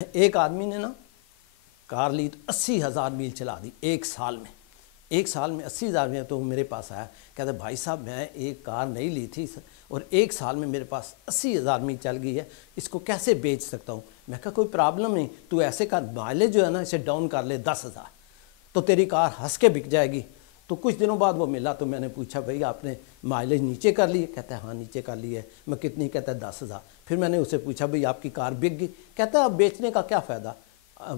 ایک آدمی نے نا کار لی تو 80,000 میل چلا دی ایک سال میں 80,000 میل. تو وہ میرے پاس آیا, کہتا بھائی صاحب میں ایک کار نہیں لی تھی اور ایک سال میں میرے پاس 80,000 میل چل گئی ہے, اس کو کیسے بیچ سکتا ہوں؟ میں کہا کوئی پرابلم نہیں, تو ایسے کر مائلیج جو ہے نا اسے ڈاؤن کر لے 10,000 تو تیری کار ہنس کے بک جائے گی. تو کچھ دنوں بعد وہ ملا تو میں نے پوچھا بھائی آپ نے مائلیج نیچے کر لی؟ کہتا ہے ہاں نیچے کر لی ہے. میں کتنی؟ کہتا ہے 10,000. پھر میں نے اسے پوچھا بھئی آپ کی کار بک گئی؟ کہتا ہے اب بیچنے کا کیا فائدہ,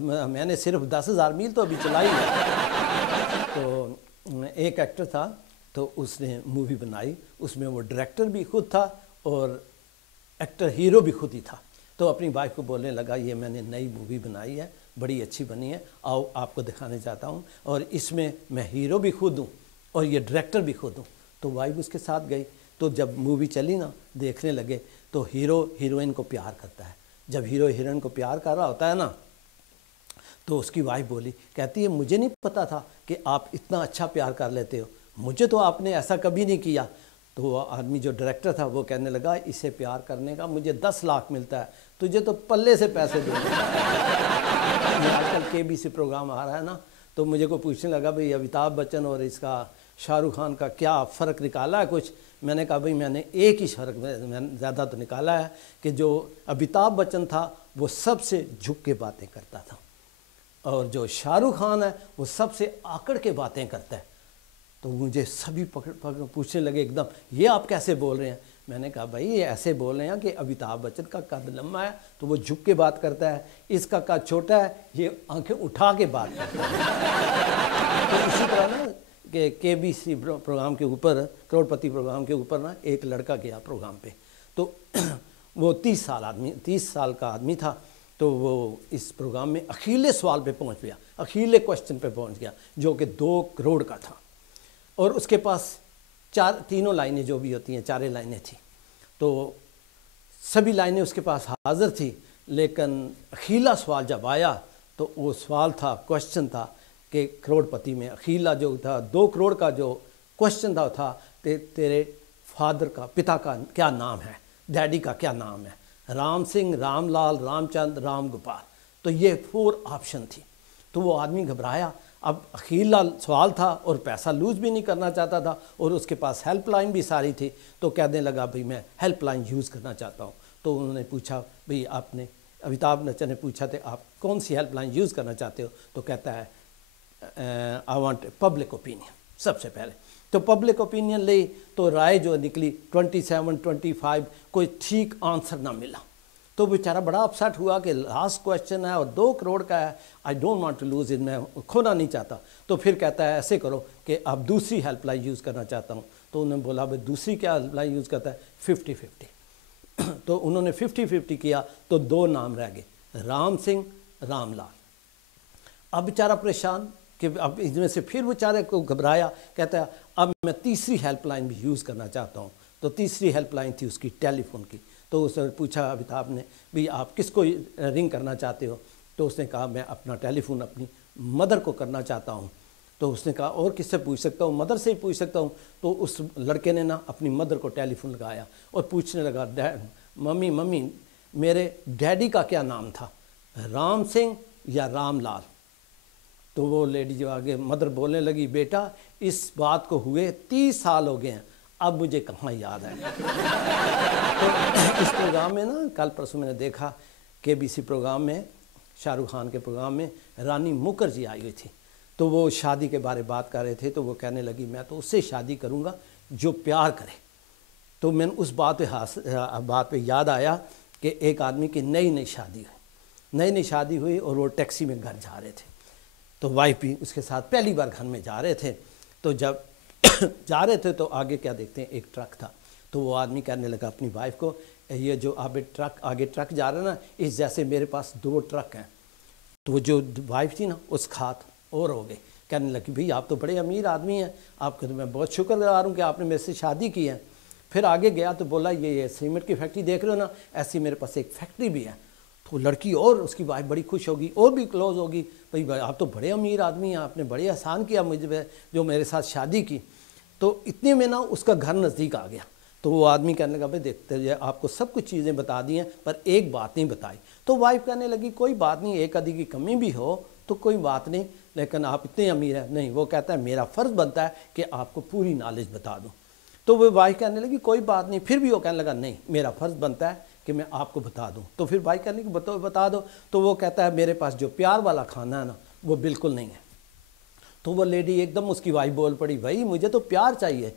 میں نے صرف 10,000 میل تو ابھی چلائی ہے. تو ایک ایکٹر تھا تو اس نے مووی بنائی, اس میں وہ ڈائریکٹر بھی خود تھا اور ایکٹر ہیرو بھی خود ہی تھا. تو اپنی وائف کو بولنے لگا یہ میں نے نئی مووی بنائی ہے, بڑی اچھی بنی ہے, آؤ آپ کو دکھانے چاہتا ہوں, اور اس میں میں ہیرو بھی خود ہوں اور یہ ڈائریکٹر بھی خود ہوں. تو وائف اس کے ساتھ گئی. تو جب مووی چلی نا دیکھنے لگے تو ہیرو ہیروئن کو پیار کرتا ہے. جب ہیرو ہیروئن کو پیار کر رہا ہوتا ہے نا تو اس کی وائف بولی, کہتی ہے مجھے نہیں پتا تھا کہ آپ اتنا اچھا پیار کر لیتے ہو, مجھے تو آپ نے ایسا کبھی نہیں کیا. تو وہ آدمی جو ڈائریکٹر تھا وہ کہنے لگا اسے پیار کرنے کا مجھے 10 لاکھ ملتا ہے, تجھے تو پلے سے پیسے دوں. آج کل KBC پروگرام آ رہا ہے نا, تو مجھے کو پوچھنے لگا بھئی امیتابھ بچن اور اس کا شاہ رخ خان کا کیا فرق نکالا ہے کچھ؟ میں نے کہا بھئی میں نے ایک ہی فرق میں زیادہ تو نکالا ہے کہ جو امیتابھ بچن تھا وہ سب سے جھک کے باتیں کرتا تھا, اور جو شاہ رخ خان ہے وہ سب سے آکڑ کے باتیں کرتا ہے. تو مجھے سبھی پوچھنے لگے ایک دم یہ آپ کیسے بول رہے ہیں؟ میں نے کہا بھائی یہ ایسے بول رہے ہیں کہ امیتابھ بچن کا قد لمبا ہے تو وہ جھک کے بات کرتا ہے, اس کا قد چھوٹا ہے یہ آنکھیں اٹھا کے بات کرتا ہے. تو اسی طرح نا کہ KBC پروگرام کے اوپر کروڑ پتی پروگرام کے اوپر نا ایک لڑکا گیا پروگرام پہ, تو وہ 30 سال کا آدمی تھا. تو وہ اس پروگرام میں اخیرے سوال پہ پہنچ گیا, اخیرے کوشچن پہ پہنچ گیا جو کہ 2 کروڑ کا تھا, اور اس کے پاس تینوں لائنیں جو بھی ہوتی ہیں 4 لائنیں تھیں. تو سبھی لائنیں اس کے پاس حاضر تھی, لیکن اخیلا سوال جب آیا تو وہ سوال تھا, کوشچن تھا کہ کروڑ پتی میں اخیلا جو تھا 2 کروڑ کا جو کوشچن تھا تیرے فادر کا پتا کا کیا نام ہے, ڈیڈی کا کیا نام ہے؟ رام سنگھ, رام لال, رام چند, رام گوپال. تو یہ 4 آپشن تھی. تو وہ آدمی گھبرایا, اب اخیلا سوال تھا اور پیسہ لوز بھی نہیں کرنا چاہتا تھا, اور اس کے پاس ہیلپ لائن بھی ساری تھی. تو کہنے لگا بھئی میں ہیلپ لائن یوز کرنا چاہتا ہوں. تو انہوں نے پوچھا بھئی آپ نے, امیتابھ بچن نے پوچھا تھا آپ کون سی ہیلپ لائن یوز کرنا چاہتے ہو؟ تو کہتا ہے آئی وانٹ پبلک اوپینین سب سے پہلے. تو پبلک اوپینین لی تو رائے جو نکلی 27 25, کوئی ٹھیک آنسر نہ ملا. تو بیچارہ بڑا اپسیٹ ہوا کہ لاسٹ کوشچن ہے اور 2 کروڑ کا ہے, I don't want to lose it, میں کھونا نہیں چاہتا. تو پھر کہتا ہے ایسے کرو کہ آپ دوسری ہیلپ لائن یوز کرنا چاہتا ہوں. تو انہوں نے بولا بھائی دوسری کیا ہیلپ لائن یوز کرتا ہے؟ 50-50. تو انہوں نے 50-50 کیا تو 2 نام رہ گئے, رام سنگھ, رام لال. اب بیچارہ پریشان کہ اب اس میں سے پھر بیچارے کو گھبرایا, کہتا ہے اب میں تیسری ہیلپ لائن بھی یوز کرنا چاہتا ہوں. تو تیسری ہیلپ لائن تھی اس کی ٹیلی فون کی. تو اس نے پوچھا امیتابھ نے بھی آپ کس کو رنگ کرنا چاہتے ہو؟ تو اس نے کہا میں اپنا ٹیلی فون اپنی مدر کو کرنا چاہتا ہوں. تو اس نے کہا اور کس سے پوچھ سکتا ہوں؟ مدر سے ہی پوچھ سکتا ہوں. تو اس لڑکے نے نا اپنی مدر کو ٹیلی فون لگایا اور پوچھنے لگا ممی میرے ڈیڈی کا کیا نام تھا, رام سنگھ یا رام لال؟ تو وہ لیڈی جو آگے مدر بولنے لگی بیٹا اس بات کو ہوئے 30 سال ہو گئے ہیں, اب مجھے کہاں یاد ہے. تو اس پروگرام میں نا کل پرسوں میں نے دیکھا KBC پروگرام میں, شاہ رخ خان کے پروگرام میں رانی مکھرجی آئی ہوئی تھی. تو وہ شادی کے بارے بات کر رہے تھے. تو وہ کہنے لگی میں تو اس سے شادی کروں گا جو پیار کرے. تو میں نے اس بات پہ یاد آیا کہ ایک آدمی کی نئی شادی ہوئی اور وہ ٹیکسی میں گھر جا رہے تھے. تو وائف بھی اس کے ساتھ پہلی بار گھر میں جا رہے تھے. تو جب جا رہے تھے تو آگے کیا دیکھتے ہیں, ایک ٹرک تھا. تو وہ آدمی کہنے لگا اپنی وائف کو یہ جو آگے ٹرک جا رہا ہے نا اس جیسے میرے پاس 2 ٹرک ہیں. تو وہ جو وائف تھی نا اس ہاتھ اور ہو گئے, کہنے لگی بھئی آپ تو بڑے امیر آدمی ہیں, آپ کو تو میں بہت شکر گزار ہوں کہ آپ نے میرے سے شادی کی ہے. پھر آگے گیا تو بولا یہ سیمنٹ کی فیکٹری دیکھ رہے ہو نا, ایسی میرے پاس ایک فیکٹری بھی ہے. تو لڑکی اور اس کی وائف بڑی خوش ہوگی اور بھی کلوز ہوگی, بھئی آپ تو بڑے امیر آدمی ہیں, آپ نے بڑے احسان کیا مجھے جو میرے ساتھ شادی کی. تو اتنے میں نا اس کا گھر نزدیک آ گیا. تو وہ آدمی کہنے لگا بھئی دیکھتے آپ کو سب کچھ چیزیں بتا دی ہیں پر ایک بات نہیں بتائی. تو تو وائف کہنے لگی کوئی بات نہیں، ایک آدھی کی کمی بھی ہو تو کوئی بات نہیں، لیکن آپ اتنے امیر ہیں نہیں۔ وہ کہتا ہے میرا فرض بنتا ہے کہ آپ کو پوری نالج بتا دوں۔ تو وہ وائف کہنے لگی کوئی بات نہیں، پھر بھی وہ کہنے لگا نہیں میرا فرض بنتا ہے کہ میں آپ کو بتا دوں۔ تو پھر وائف کہنے لگی بتا دو۔ تو وہ کہتا ہے میرے پاس جو پیار والا کھانا ہے نا وہ بالکل نہیں ہے۔ تو وہ لیڈی ایک دم اس کی وائف بول پڑی بھائی مجھے تو پیار چاہیے،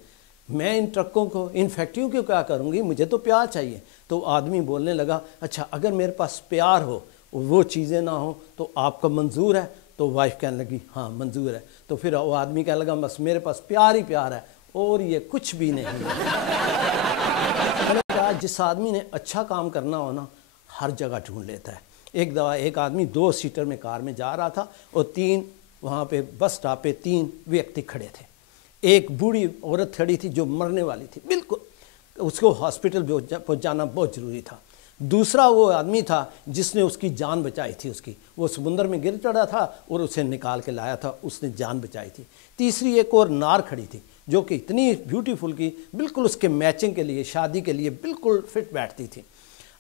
میں ان ٹرکوں کو ان فیکٹریوں کو کیا کروں گی، مجھے تو پیار چاہیے۔ تو آدمی بولنے لگا اچھا اگر میرے پاس پیار ہو وہ چیزیں نہ ہوں تو آپ کو منظور ہے؟ تو وائف کہنے لگی ہاں منظور ہے۔ تو پھر وہ آدمی کہنے لگا بس میرے پاس پیار ہی پیار ہے اور یہ کچھ بھی نہیں ہے۔ میں نے کہا جس آدمی نے اچھا کام کرنا ہو نا ہر جگہ ڈھونڈ لیتا ہے۔ ایک دفعہ ایک آدمی 2 سیٹر میں کار میں جا رہا تھا اور 3 وہاں پہ بس سٹاپ پہ 3 ویکتی کھڑے تھے۔ ایک بوڑھی عورت کھڑی تھی جو مرنے والی تھی بالکل، اس کو ہاسپٹل پہنچانا بہت ضروری تھا۔ دوسرا وہ آدمی تھا جس نے اس کی جان بچائی تھی، وہ سمندر میں گر چڑھا تھا اور اسے نکال کے لایا تھا، اس نے جان بچائی تھی۔ تیسری ایک اور نار کھڑی تھی جو کہ اتنی بیوٹیفل کی بالکل اس کے میچنگ کے لیے شادی کے لیے بالکل فٹ بیٹھتی تھی۔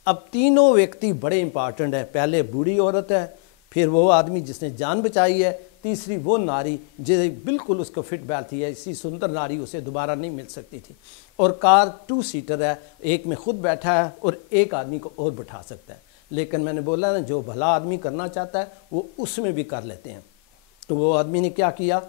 اب تینوں ویکتی بڑے امپارٹنٹ ہیں، پہلے بوڑھی عورت ہے، پھر وہ آدمی جس نے جان بچائی ہے، تیسری وہ ناری جو بالکل اس کو فٹ بیٹھتی ہے، اسی سندر ناری اسے دوبارہ نہیں مل سکتی تھی۔ اور کار 2 سیٹر ہے، ایک میں خود بیٹھا ہے اور ایک آدمی کو اور بٹھا سکتا ہے۔ لیکن میں نے بولا نا جو بھلا آدمی کرنا چاہتا ہے وہ اس میں بھی کر لیتے ہیں۔ تو وہ آدمی نے کیا کیا،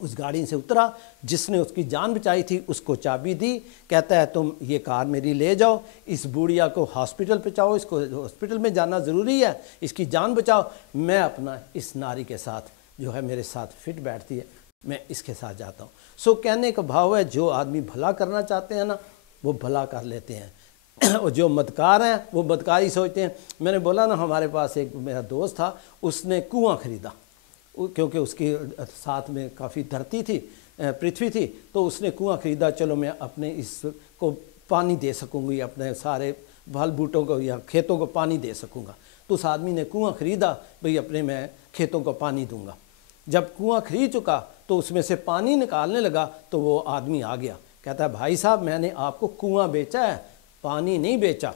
اس گاڑی سے اترا، جس نے اس کی جان بچائی تھی اس کو چابی دی، کہتا ہے تم یہ کار میری لے جاؤ، اس بوڑھیا کو ہاسپٹل پہنچاؤ، اس کو ہاسپٹل میں جانا ضروری ہے، اس کی جان بچاؤ، میں اپنا اس ناری کے ساتھ جو ہے میرے ساتھ فٹ بیٹھتی ہے میں اس کے ساتھ جاتا ہوں۔ سو کہنے کا بھاؤ ہے جو آدمی بھلا کرنا چاہتے ہیں نا وہ بھلا کر لیتے ہیں، اور جو بدکار ہیں وہ بدکاری سوچتے ہیں۔ میں نے بولا نا ہمارے پاس ایک میرا دوست تھا، اس نے کنواں خریدا کیونکہ اس کی ساتھ میں کافی دھرتی تھی، پرتھوی تھی، تو اس نے کنواں خریدا، چلو میں اپنے اس کو پانی دے سکوں گی، اپنے سارے پھل بوٹوں کو یا کھیتوں کو پانی دے سکوں گا۔ تو اس آدمی نے کنواں خریدا، بھئی اپنے میں کھیتوں کو پانی دوں گا۔ جب کنواں خرید چکا تو اس میں سے پانی نکالنے لگا تو وہ آدمی آ گیا، کہتا ہے بھائی صاحب میں نے آپ کو کنواں بیچا ہے، پانی نہیں بیچا۔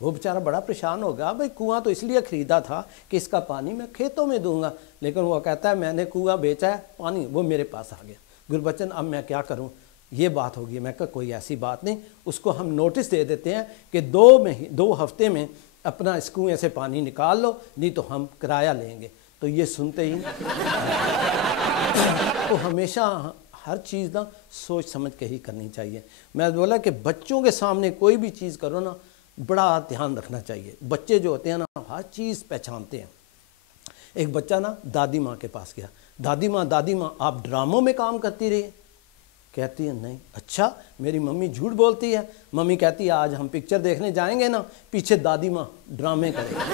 وہ بیچارہ بڑا پریشان ہوگا، بھئی کنواں تو اس لیے خریدا تھا کہ اس کا پانی میں کھیتوں میں دوں گا، لیکن وہ کہتا ہے میں نے کنواں بیچا ہے، پانی وہ میرے پاس آ گیا۔ گربچن اب میں کیا کروں، یہ بات ہوگی۔ میں کہا کوئی ایسی بات نہیں، اس کو ہم نوٹس دے دیتے ہیں کہ 2 ہفتے میں اپنا اس کنویں سے پانی نکال لو، نہیں تو ہم کرایہ لیں گے۔ تو یہ سنتے ہی تو ہمیشہ ہر چیز نا سوچ سمجھ کے ہی کرنی چاہیے۔ میں بولا کہ بچوں کے سامنے کوئی بھی چیز کرو نا بڑا دھیان رکھنا چاہیے۔ بچے جو ہوتے ہیں نا ہر چیز پہچانتے ہیں۔ ایک بچہ نا دادی ماں کے پاس گیا، دادی ماں آپ ڈراموں میں کام کرتی رہی؟ کہتی ہے نہیں۔ اچھا میری ممی جھوٹ بولتی ہے؟ ممی کہتی ہے آج ہم پکچر دیکھنے جائیں گے نا، پیچھے دادی ماں ڈرامے کرے گی۔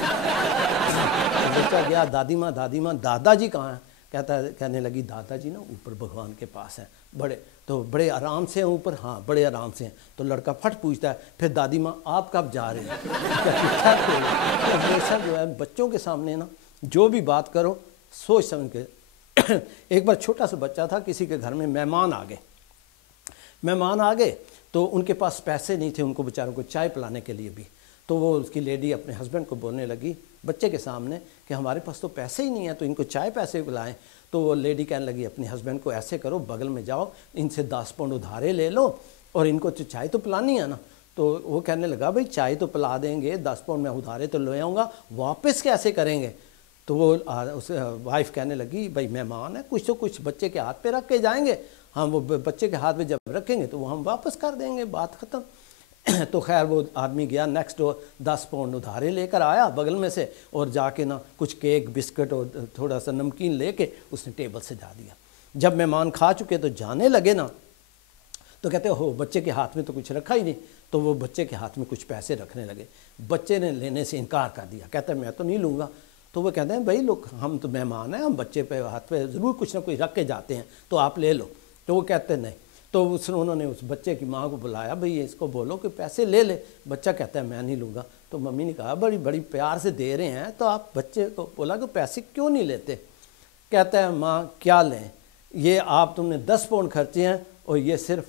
بچہ گیا، دادی ماں دادا جی کہاں ہیں؟ کہنے لگی دادا جی نا اوپر بھگوان کے پاس ہیں، بڑے آرام سے ہیں اوپر؟ ہاں بڑے آرام سے ہیں۔ تو لڑکا پھٹ پوچھتا ہے پھر دادی ماں آپ کب جا رہے ہیں؟ ہمیشہ جو ہے بچوں کے سامنے نا جو بھی بات کرو سوچ سمجھ کے۔ ایک بار چھوٹا سا بچہ تھا، کسی کے گھر میں مہمان آ گئے تو ان کے پاس پیسے نہیں تھے ان کو بیچاروں کو چائے پلانے کے لیے بھی۔ تو وہ اس کی لیڈی اپنے ہسبینڈ کو بولنے لگی بچے کے سامنے کہ ہمارے پاس تو پیسے ہی نہیں ہیں تو ان کو چائے پیسے پلائیں۔ تو وہ لیڈی کہنے لگی اپنے ہسبینڈ کو ایسے کرو بغل میں جاؤ ان سے 10 پاؤنڈ ادھارے لے لو اور ان کو چائے تو پلانی ہے نا۔ تو وہ کہنے لگا بھئی چائے تو پلا دیں گے، 10 پاؤنڈ میں ادھارے تو لے آؤں گا، واپس کیسے کریں گے؟ تو وہ اس وائف کہنے لگی بھئی مہمان ہے، کچھ تو کچھ بچے کے ہاتھ پہ رکھ کے جائیں گے، ہم وہ بچے کے ہاتھ پہ جب رکھیں گے تو وہ ہم واپس کر دیں گے، بات ختم۔ تو خیر وہ آدمی گیا نیکسٹ 10 پاؤنڈ ادھارے لے کر آیا بغل میں سے، اور جا کے نا کچھ کیک بسکٹ اور تھوڑا سا نمکین لے کے اس نے ٹیبل سے جا دیا۔ جب مہمان کھا چکے تو جانے لگے نا تو کہتے ہو بچے کے ہاتھ میں تو کچھ رکھا ہی نہیں، تو وہ بچے کے ہاتھ میں کچھ پیسے رکھنے لگے۔ بچے نے لینے سے انکار کر دیا، کہتا ہے میں تو نہیں لوں گا۔ تو وہ کہتے ہیں بھائی لوگ ہم تو مہمان ہیں، ہم بچے پہ ہاتھ پہ ضرور کچھ نہ کچھ رکھ کے جاتے ہیں، تو آپ لے لو۔ تو وہ کہتے ہیں نہیں۔ تو انہوں نے اس بچے کی ماں کو بلایا، بھئی اس کو بولو کہ پیسے لے لے۔ بچہ کہتا ہے میں نہیں لوں گا۔ تو ممی نے کہا بڑی پیار سے دے رہے ہیں تو آپ بچے کو بولا کہ پیسے کیوں نہیں لیتے؟ کہتا ہے ماں کیا لیں، یہ تم نے 10 پاؤنڈ خرچے ہیں اور یہ صرف